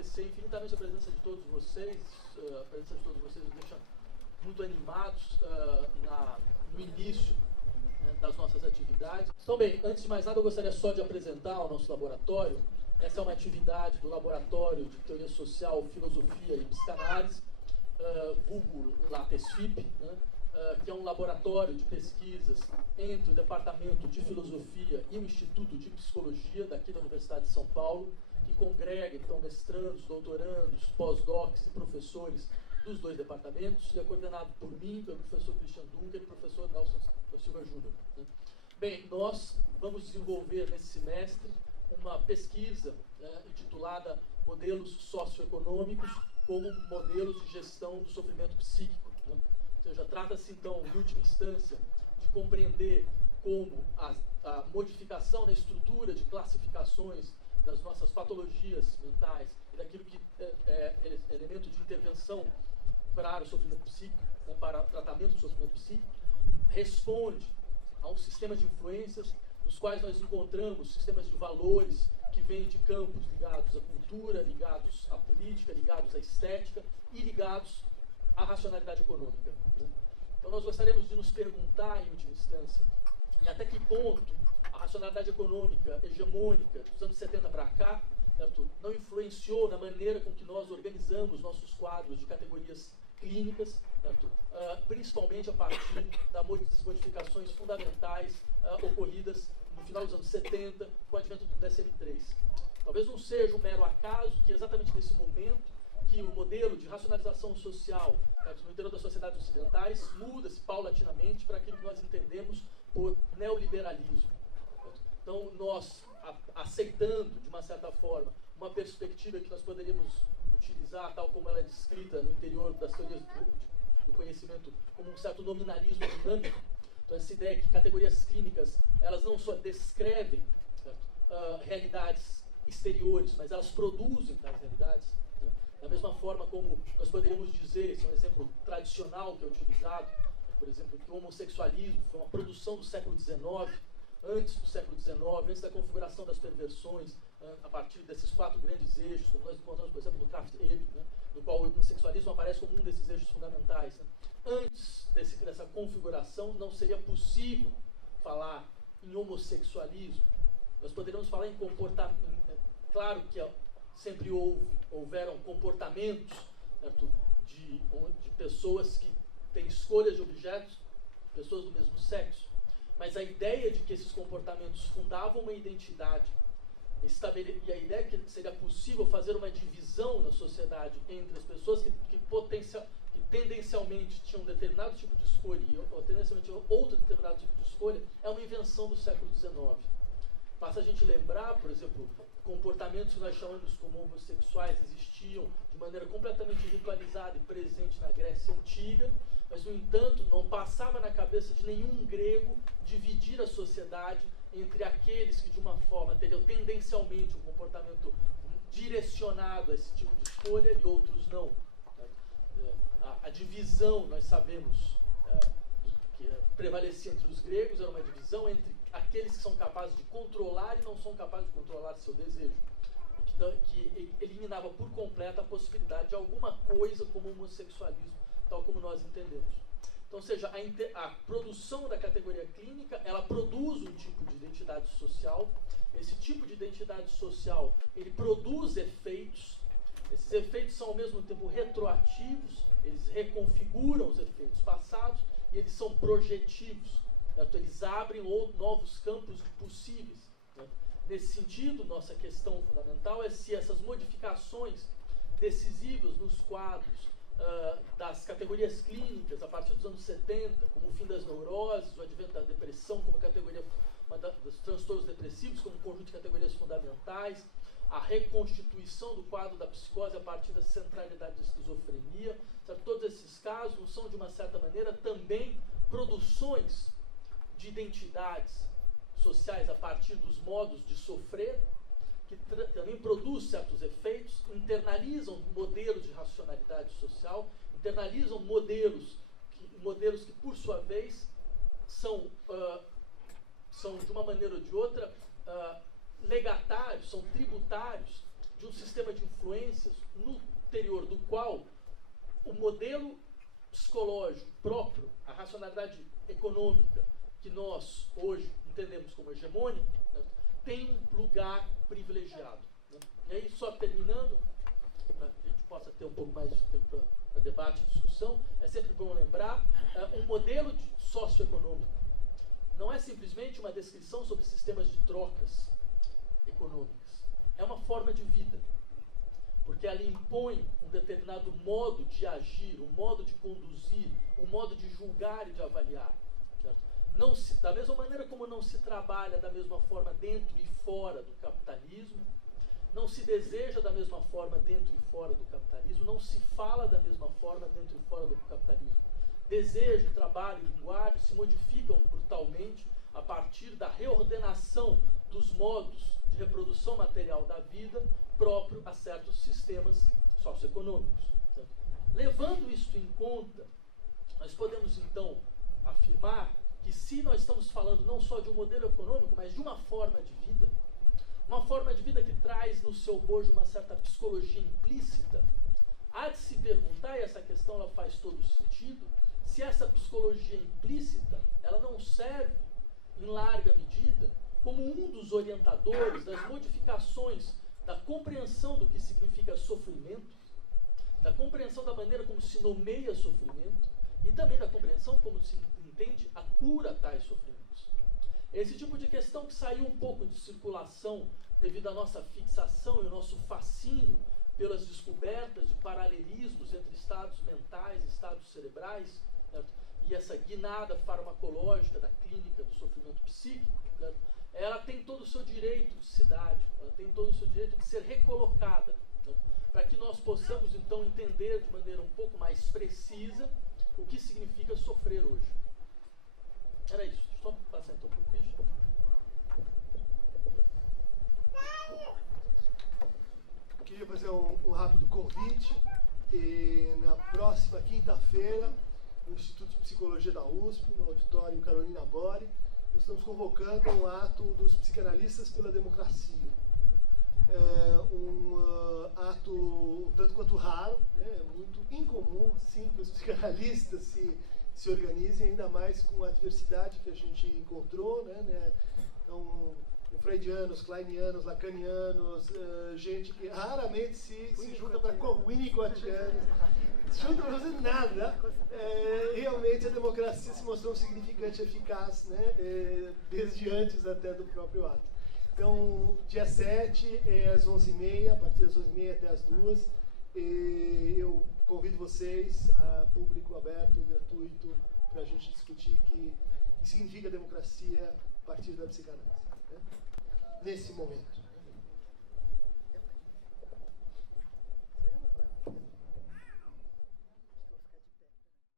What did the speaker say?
agradecer infinitamente a presença de todos vocês. A presença de todos vocês nos deixa muito animados no início, né, das nossas atividades. Então, bem, antes de mais nada, eu gostaria só de apresentar o nosso laboratório. Essa é uma atividade do Laboratório de Teoria Social, Filosofia e Psicanálise, vulgo LATESFIP, né, que é um laboratório de pesquisas entre o Departamento de Filosofia e o Instituto de Psicologia daqui da Universidade de São Paulo, que congrega, então, mestrandos, doutorandos, pós-docs e professores dos dois departamentos, e é coordenado por mim, pelo professor Christian Dunker e professor Nelson Silva Júnior. Bem, nós vamos desenvolver nesse semestre uma pesquisa intitulada Modelos Socioeconômicos como Modelos de Gestão do Sofrimento Psíquico. Né? Ou seja, trata-se, então, em última instância, de compreender como a modificação na estrutura de classificações das nossas patologias mentais e daquilo que é elemento de intervenção para o sofrimento psíquico, né, para o tratamento do sofrimento psíquico, responde a um sistema de influências nos quais nós encontramos sistemas de valores que vêm de campos ligados à cultura, ligados à política, ligados à estética e ligados à racionalidade econômica. Né? Então nós gostaríamos de nos perguntar, em última instância, em até que ponto a racionalidade econômica hegemônica dos anos 70 para cá, certo, não influenciou na maneira com que nós organizamos nossos quadros de categorias clínicas, certo, principalmente a partir das modificações fundamentais ocorridas no final dos anos 70, com o advento do DSM-3. Talvez não seja um mero acaso que exatamente nesse momento que o modelo de racionalização social, certo, no interior das sociedades ocidentais muda-se paulatinamente para aquilo que nós entendemos por neoliberalismo. Certo? Então, nós, aceitando, de uma certa forma, uma perspectiva que nós poderíamos utilizar, tal como ela é descrita no interior das teorias do conhecimento, como um certo nominalismo dinâmico. Então, essa ideia que categorias clínicas, elas não só descrevem, certo, realidades exteriores, mas elas produzem tais realidades. Né? Da mesma forma como nós poderíamos dizer, esse é um exemplo tradicional que é utilizado, por exemplo, que o homossexualismo foi uma produção do século XIX, antes do século XIX, antes da configuração das perversões, a partir desses 4 grandes eixos, como nós encontramos, por exemplo, no Kraft-Ebing, né, no qual o homossexualismo aparece como um desses eixos fundamentais. Né. Antes dessa configuração, não seria possível falar em homossexualismo. Nós poderíamos falar em comportamento. Claro que sempre houveram comportamentos, certo, de pessoas que têm escolhas de objetos, pessoas do mesmo sexo, mas a ideia de que esses comportamentos fundavam uma identidade e a ideia que seria possível fazer uma divisão na sociedade entre as pessoas que tendencialmente tinham um determinado tipo de escolha ou tendencialmente outro determinado tipo de escolha é uma invenção do século XIX. Basta a gente lembrar, por exemplo, comportamentos que nós chamamos como homossexuais existiam de maneira completamente ritualizada e presente na Grécia Antiga, mas, no entanto, não passava na cabeça de nenhum grego dividir a sociedade entre aqueles que, de uma forma, teriam tendencialmente um comportamento direcionado a esse tipo de escolha e outros não. A divisão, nós sabemos, que prevalecia entre os gregos, era uma divisão entre aqueles que são capazes de controlar e não são capazes de controlar seu desejo, que eliminava por completo a possibilidade de alguma coisa como o homossexualismo, tal como nós entendemos. Então, ou seja, a produção da categoria clínica, ela produz um tipo de identidade social. Esse tipo de identidade social, ele produz efeitos. Esses efeitos são, ao mesmo tempo, retroativos, eles reconfiguram os efeitos passados e eles são projetivos. Certo? Eles abrem novos campos possíveis. Certo? Nesse sentido, nossa questão fundamental é se essas modificações decisivas nos quadros das categorias clínicas, a partir dos anos 70, como o fim das neuroses, o advento da depressão como categoria, dos transtornos depressivos como um conjunto de categorias fundamentais, a reconstituição do quadro da psicose a partir da centralidade da esquizofrenia, certo? Todos esses casos são, de uma certa maneira, também produções de identidades sociais a partir dos modos de sofrer, que também produz certos efeitos, internalizam modelos de racionalidade social, internalizam modelos que por sua vez, são de uma maneira ou de outra, legatários, são tributários de um sistema de influência influências no interior do qual o modelo psicológico próprio, a racionalidade econômica que nós hoje entendemos como hegemônica, né, tem um lugar privilegiado. Né? E aí, só terminando, para que a gente possa ter um pouco mais de tempo para debate e discussão, é sempre bom lembrar, um modelo socioeconômico não é simplesmente uma descrição sobre sistemas de trocas econômicas. É uma forma de vida. Porque ela impõe um determinado modo de agir, um modo de conduzir, um modo de julgar e de avaliar. Certo? Não se, da mesma maneira como não se trabalha da mesma forma dentro e fora do capitalismo, não se deseja da mesma forma dentro e fora do capitalismo, não se fala da mesma forma dentro e fora do capitalismo. Desejo, trabalho e linguagem se modificam brutalmente a partir da reordenação dos modos de reprodução material da vida próprio a certos sistemas socioeconômicos. Então, levando isto em conta, nós podemos então afirmar que se nós estamos falando não só de um modelo econômico, mas de uma forma de vida que traz no seu bojo uma certa psicologia implícita, há de se perguntar, e essa questão ela faz todo sentido, se essa psicologia implícita ela não serve, em larga medida, como um dos orientadores das modificações da compreensão do que significa sofrimento, da compreensão da maneira como se nomeia sofrimento e também da compreensão como se entende a cura a tais sofrimentos. Esse tipo de questão que saiu um pouco de circulação devido à nossa fixação e ao nosso fascínio pelas descobertas de paralelismos entre estados mentais e estados cerebrais, certo? E essa guinada farmacológica da clínica do sofrimento psíquico, certo? Ela tem todo o seu direito de cidade, ela tem todo o seu direito de ser recolocada, certo? Para que nós possamos então entender de maneira um pouco mais precisa o que significa sofrer hoje. Era isso, só passar então para o bicho. Queria fazer um rápido convite. E na próxima quinta-feira, no Instituto de Psicologia da USP, no auditório Carolina Bori, nós estamos convocando um ato dos psicanalistas pela democracia. Um ato tanto quanto raro, né? Muito incomum, sim, que os psicanalistas se organizem, ainda mais com a diversidade que a gente encontrou, né? Então, freudianos, kleinianos, lacanianos, gente que raramente se junta para winnicottianos, se junta para fazer nada. Realmente a democracia se mostrou um significante eficaz, né? Desde antes até do próprio ato. Então, dia 7 é às 11h30, a partir das 11h30 até às 2h. Eu convido vocês, a público aberto, gratuito, para a gente discutir o que significa democracia a partir da psicanálise, né? Nesse momento.